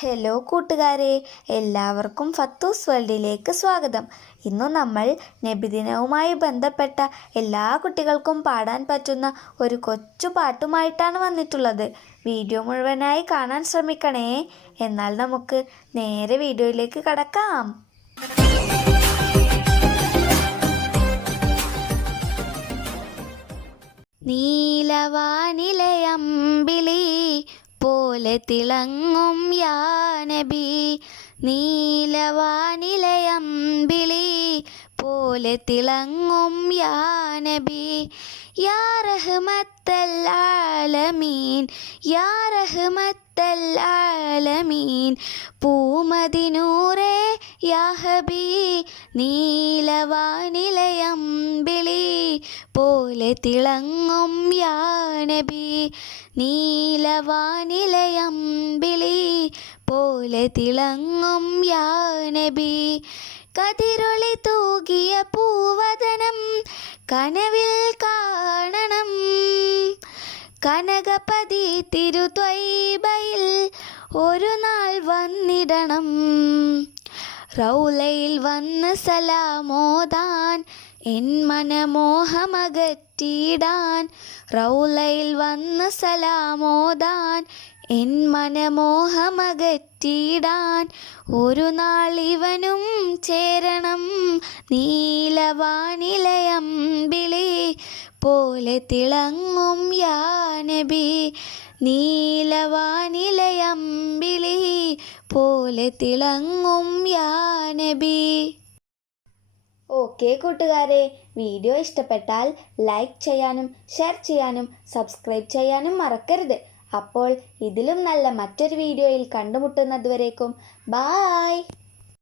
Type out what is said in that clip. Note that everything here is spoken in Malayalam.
ഹലോ കൂട്ടുകാരെ. എല്ലാവർക്കും ഫത്തൂസ് വേൾഡിലേക്ക് സ്വാഗതം. ഇന്ന് നമ്മൾ നബിദിനവുമായി ബന്ധപ്പെട്ട എല്ലാ കുട്ടികൾക്കും പാടാൻ പറ്റുന്ന ഒരു കൊച്ചു പാട്ടുമായിട്ടാണ് വന്നിട്ടുള്ളത്. വീഡിയോ മുഴുവനായി കാണാൻ ശ്രമിക്കണേ. എന്നാൽ നമുക്ക് നേരെ വീഡിയോയിലേക്ക് കടക്കാം. നീലവാനിലയമ്പിളി പോലെ തിളങ്ങും യാനബി നീലവാനിലയമ്പിളി പോലെ തിളങ്ങും യാനബി യാ റഹ്മത്തൽ ആലമീൻ യാ റഹ്മത്തൽ ആലമീൻ. പൂമതിനൂറേ യാഹബി നീലവാനിലയമ്പിളി പോലെ തിളങ്ങും യാനബി നീലവാനിലയമ്പിളി തിളങ്ങും യാനബി. കതിരൊളി തൂകിയ പൂവതനം കനവിൽ കാണണം. കനകപതി തിരുത്വൈബയിൽ ഒരു നാൾ വന്നിടണം. റൗലയിൽ വന്ന് സലാമോദാൻ എൻ മനമോഹമകറ്റിയിടാൻ റൗലയിൽ വന്ന് സലാമോദാൻ എൻ മനമോഹമകറ്റിയിടാൻ ഒരു നാൾ ഇവനും ചേരണം. നീലവാനിലയമ്പിളി പോലെ തിളങ്ങും യാനബി. നീലവാനിലയമ്പിളി പോലെ തിളങ്ങും യാനബി. ഓക്കെ കൂട്ടുകാരെ വീഡിയോ ഇഷ്ടപ്പെട്ടാൽ ലൈക്ക് ചെയ്യാനും ഷെയർ ചെയ്യാനും സബ്സ്ക്രൈബ് ചെയ്യാനും മറക്കരുത്. അപ്പോൾ ഇതിലും നല്ല മറ്റൊരു വീഡിയോയിൽ കണ്ടുമുട്ടുന്നതുവരേക്കും. ബായ്